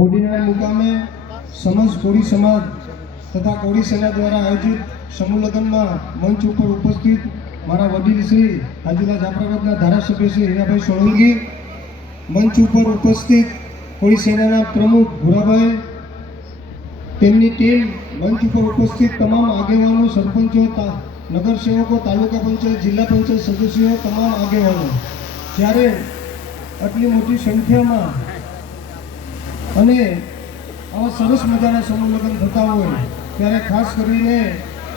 કોડીના મુકામે સમજ કોળી સમાજ તથા કોળી સેના દ્વારા આયોજિત સમૂહ લગ્નમાં મંચ ઉપર ઉપસ્થિત મારા વડીલ શ્રી આજુલા જાફરાબાદના ધારાસભ્ય શ્રી હીરાભાઈ સોલંકી, મંચ ઉપર ઉપસ્થિત કોળી સેનાના પ્રમુખ ભૂરાભાઈ, તેમની ટીમ, મંચ ઉપર ઉપસ્થિત તમામ આગેવાનો, સરપંચો, નગરસેવકો, તાલુકા પંચાયત, જિલ્લા પંચાયત સદસ્યો, તમામ આગેવાનો, જ્યારે આટલી મોટી સંખ્યામાં અને આવા સરસ મજાના સમૂહ લગ્ન થતા હોય ત્યારે ખાસ કરીને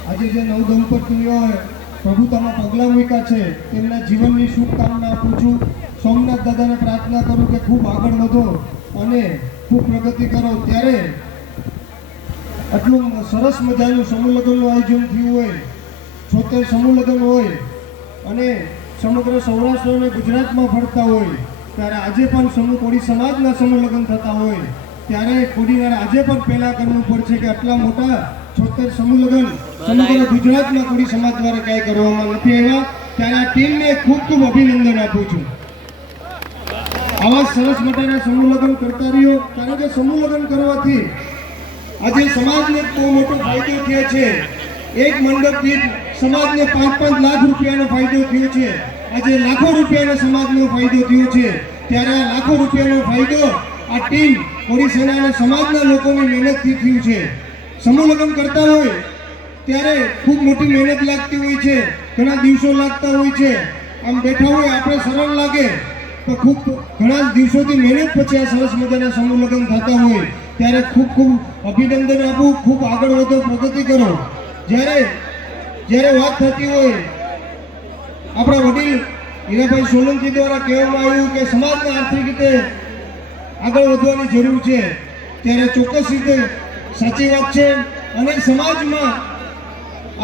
આજે જે નવ દંપતીઓએ પ્રભુતામાં પગલાં મૂક્યા છે તેમના જીવનની શુભકામના આપું છું. સોમનાથ દાદાને પ્રાર્થના કરું કે ખૂબ આગળ વધો અને ખૂબ પ્રગતિ કરો. ત્યારે આટલું સરસ મજાનું સમૂહ લગ્નનું આયોજન થયું હોય, 76 સમૂહ લગ્ન હોય અને સમગ્ર સૌરાષ્ટ્ર અને ગુજરાતમાં ફરતા હોય ત્યારે આજે પણ સમૂહ કોળી સમાજના સમૂહ લગ્ન થતા હોય ત્યારે કોડીનારે આજે પણ પહેલા કરવું પડશે કે આટલા મોટા 76 સમૂહ લગ્ન સમગ્ર ગુજરાતના કોળી સમાજ દ્વારા ક્યાંય કરવામાં નથી આવ્યા. ત્યારે આ ટીમને ખૂબ ખૂબ અભિનંદન આપું છું. આવા સરસ મજાના સમૂહ લગ્ન કરતા રહ્યો, કારણ કે સમૂહ લગ્ન કરવાથી આજે સમાજને બહુ મોટો ફાયદો થયો છે. એક મંડપ દીઠ સમાજને 5-5 લાખ રૂપિયાનો ફાયદો થયો છે. આજે લાખો રૂપિયાનો સમાજનો ફાયદો થયો છે. ત્યારે આ લાખો રૂપિયાનો ફાયદો આ ટીમ કોળી સેના અને સમાજના લોકોની મહેનતથી થયું છે. સમૂહ લગ્ન કરતા હોય ત્યારે ખૂબ મોટી મહેનત લાગતી હોય છે, ઘણા દિવસો લાગતા હોય છે. આમ બેઠા હોય આપણે સરળ લાગે તો ખૂબ ઘણા દિવસોથી મહેનત પછી આ સરસ મજાના સમૂહ લગ્ન થતા હોય ત્યારે ખૂબ ખૂબ અભિનંદન આપું. ખૂબ આગળ વધો, પ્રગતિ કરો. જ્યારે વાત થતી હોય આપણા વડીલ હીરાભાઈ સોલંકી દ્વારા કહેવામાં આવ્યું કે સમાજને આર્થિક રીતે આગળ વધવાની જરૂર છે, ત્યારે ચોક્કસ રીતે સાચી વાત છે. અને સમાજમાં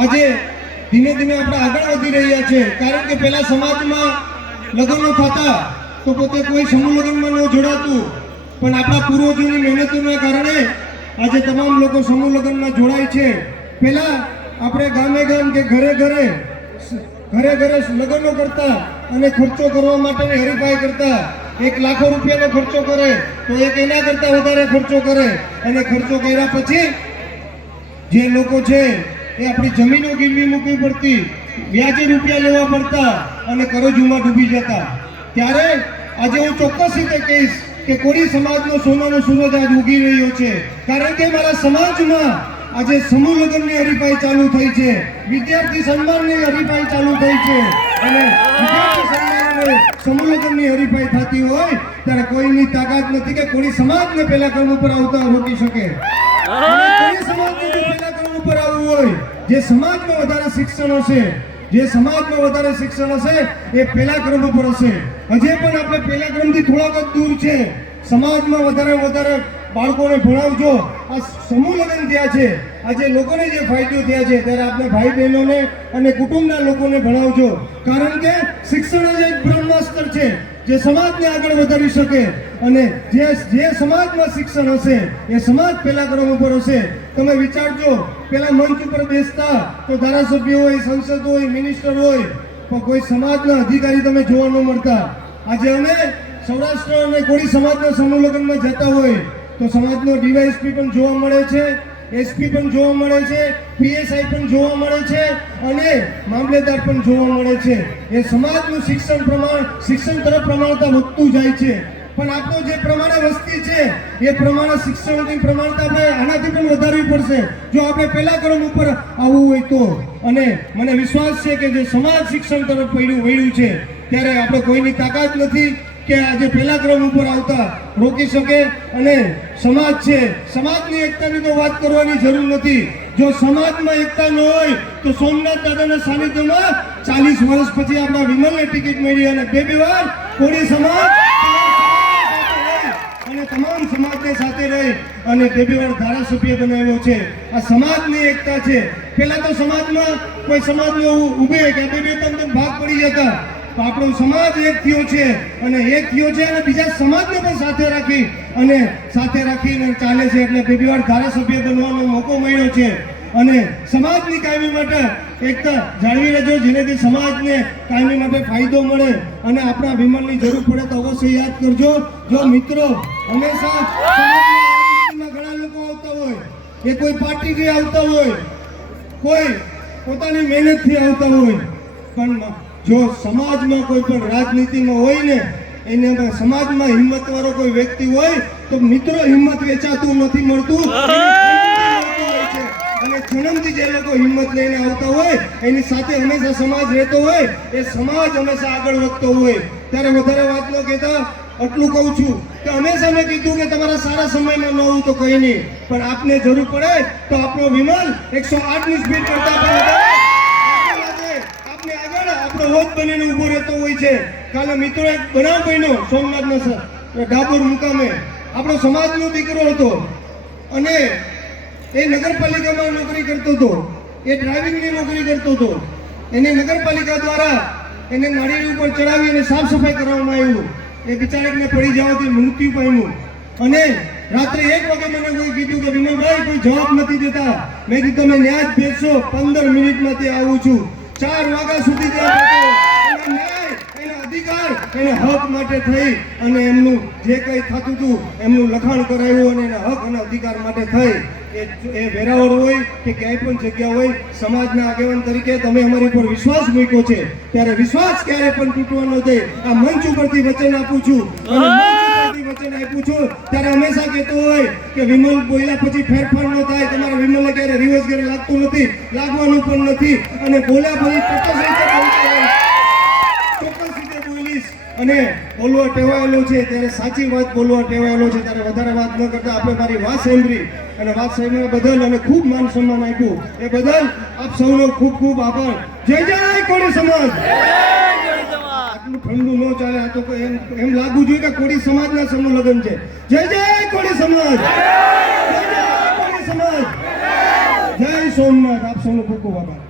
આજે ધીમે ધીમે આપણે આગળ વધી રહ્યા છે, કારણ કે પહેલા સમાજમાં લગ્નો થતા તો પોતે કોઈ સમૂહ લગ્નમાં ન જોડાતું, પણ આપણા પૂર્વજોની મહેનતોના કારણે આજે તમામ લોકો સમૂહ લગ્નમાં જોડાય છે. પહેલા આપણે ગામે ગામ કે ઘરે ઘરે લગ્નો કરતા અને ખર્ચો કરવા માટેની હરીફાઈ કરતા. 1 લાખ રૂપિયાનો ખર્ચો કરે તો એક એના કરતા વધારે ખર્ચો કરે અને ખર્ચો કર્યા પછી જે લોકો છે એ આપણી જમીનો ગીરવી મૂકવી પડતી, વ્યાજે રૂપિયા લેવા પડતા અને કરજોમાં ડૂબી જતા. ત્યારે આજે હું ચોક્કસ રીતે કહીશ કે કોળી સમાજનો સોનાનો સૂરજ આજ ઉગી રહ્યો છે, કારણ કે મારા સમાજમાં આજે સમૂહ લગ્નની હરીફાઈ ચાલુ થઈ છે, વિદ્યાર્થી સન્માનની હરીફાઈ ચાલુ થઈ છે. અને વિદ્યાર્થી સન્માનને સમૂહ લગ્નની હરીફાઈ થતી હોય ત્યારે કોઈની તાકાત નથી કે કોળી સમાજને પહેલા ક્રમ ઉપર આવતા રોકી શકે. કોળી સમાજને જો પહેલા ક્રમ ઉપર આવવું હોય, જે સમાજમાં વધારે શિક્ષણ હશે, એ પહેલા ક્રમ ઉપર હશે. હજે પણ આપણે પહેલા ક્રમથી થોડાક જ દૂર છે. સમાજમાં વધારે બાળકોને ભણાવજો. આ સમૂહ લગ્ન થયા છે, આજે લોકોને જે ફાયદો થયા છે ત્યારે આપણે ભાઈ બહેનોને અને કુટુંબના લોકોને ભણાવજો, કારણ કે શિક્ષણ જ એક બ્રહ્માસ્ત્ર છે જે સમાજને આગળ વધારી શકે. અને જે સમાજમાં શિક્ષણ હશે એ સમાજ પહેલા ક્રમ ઉપર હશે. તમે વિચારજો, પેલા મંચ ઉપર બેસતા તો ધારાસભ્ય હોય, સંસદ હોય, મિનિસ્ટર હોય, પણ કોઈ સમાજના અધિકારી તમે જોવા ન મળતા. આજે અમે સૌરાષ્ટ્ર અને કોળી સમાજના સમૂહ લગ્નમાં જતા હોય તો સમાજનો ડીવાયએસપી પણ જોવા મળે છે, એસપી પણ જોવા મળે છે, પીએસઆઈ પણ જોવા મળે છે અને મામલેદાર પણ જોવા મળે છે. એ સમાજનું શિક્ષણ તરફ પ્રમાણતા વધતું જાય છે. પણ આપણો જે પ્રમાણે વસ્તી છે એ પ્રમાણે શિક્ષણની પ્રમાણતા આપણે આનાથી પણ વધારવી પડશે જો આપણે પહેલા ક્રમ ઉપર આવવું હોય તો. અને મને વિશ્વાસ છે કે જે સમાજ શિક્ષણ તરફ વળ્યું છે ત્યારે આપણે કોઈની તાકાત નથી કે આજે પહેલા ક્રમ ઉપર આવતા રોકી શકે. અને સમાજ છે, સમાજની એકતાની તો વાત કરવાની જરૂર નથી. જો સમાજમાં એકતા ન હોય તો સોમનાથ દાદાના સાનિધ્યમાં 40 વર્ષ પછી આપણા વિમલને ટિકિટ મળી અને બે વાર કોળી સમાજ અને તમામ સમાજને સાથે રહી અને બે વાર ધારાસભ્ય બનાવ્યો છે. આ સમાજની એકતા છે. પહેલા તો સમાજમાં કોઈ સમાજને ઉભે કે બે ત્રણ ભાગ પડી જતા, તો આપણો સમાજ એક થયો છે અને બીજા સમાજને પણ સાથે રાખીને ચાલે છે. એટલે બે વાર ધારાસભ્ય બનવાનો મોકો મળ્યો છે અને સમાજની કાયમી માટે એકતા જાળવી રહેજો, જેનાથી સમાજને કાયમી માટે ફાયદો મળે. અને આપણા વિમલની જરૂર પડે તો અવશ્ય યાદ કરજો. જો મિત્રો હંમેશા એ કોઈ પાર્ટીથી આવતા હોય, કોઈ પોતાની મહેનતથી આવતા હોય, પણ જો સમાજમાં કોઈ પણ રાજનીતિમાં હોય ને, એને સમાજમાં હિંમતવાળો કોઈ વ્યક્તિ હોય તો મિત્રો હિંમત વેચાતું નથી મળતું, અને જન્મથી જે લોકો હિંમત લઈને આવતા હોય એની સાથે હંમેશા સમાજ રહેતો હોય, એ સમાજ હંમેશા આગળ વધતો હોય. ત્યારે વધારે વાત ન કહેતા આટલું કહું છું કે હંમેશા મેં કીધું કે તમારા સારા સમયમાં ન હોવું તો કંઈ નહીં, પણ આપને જરૂર પડે તો આપણો વિમલ 108ની સ્પીડ કરતા આપને આગળ આપણો હોત બનીને ઊભો રહેતો હોય છે. કાલે મિત્રો એક બનાવ બન્યો સોમનાથના ડાબોર મુકામે. આપણો સમાજનો દીકરો હતો અને એ નગરપાલિકામાં નોકરી કરતો હતો, એ ડ્રાઇવિંગની નોકરી કરતો હતો. એને નગરપાલિકા દ્વારા એને નાળિયેર ઉપર ચડાવી અને સાફ સફાઈ કરવામાં આવ્યું. એ બિચારાને પડી જવાથી મૃત્યુ પામ્યું. અને રાત્રે 1 વાગે મને કોઈ કીધું કે વિમલભાઈ કોઈ જવાબ નથી દેતા. મેં કીધું તમે ન્યાય જ બેસશો, 15 મિનિટમાં તે આવું છું. 4 વાગ્યા સુધી ત્યાં બેઠો. ન્યાય, એના અધિકાર, એના હક માટે થઈ અને એમનું જે કંઈ થતું હતું એમનું લખાણ કરાયું અને એના હક અને અધિકાર માટે થઈ. એ વેરાવળ હોય કે ક્યાંય પણ જગ્યા હોય, સમાજના આગેવાન તરીકે તમે અમારી ઉપર વિશ્વાસ મૂક્યો છે, ત્યારે વિશ્વાસ ક્યારે પણ તૂટવાનો નથી. આ મંચ ઉપરથી વચન આપું છું અને મંચ ઉપરથી વચન આપ્યું છું ત્યારે હંમેશા કહેતો હોય કે વિમલ બોલ્યા પછી ફેરફાર ન થાય. તમારા વિમલને ક્યારે રિવર્સ ગેર લાગતું નથી, લાગવાનું પણ નથી. અને બોલ્યા પછી ચોક્કસ રીતે બોલીશ અને બોલવા ટેવાયેલો છે ત્યારે સાચી વાત બોલવા ટેવાયેલો છે. ત્યારે વધારે વાત ન કરતા આપણે મારી વાત સાંભળી અને વાત સાંભળવા બદલ અને ખૂબ માન સન્માન આપ્યું એ બદલ આપ સૌનો ખૂબ ખૂબ આભાર. જય જય કોળી સમાજ. આટલું ઠંડુ ન ચાલે. આ તો એમ લાગવું જોઈએ કે કોળી સમાજના સમૂહ લગ્ન છે. જય જય કોળી સમાજ, જય જય કોળી સમાજ, જય સોમનાથ. આપ સૌનો ખૂબ ખૂબ આભાર.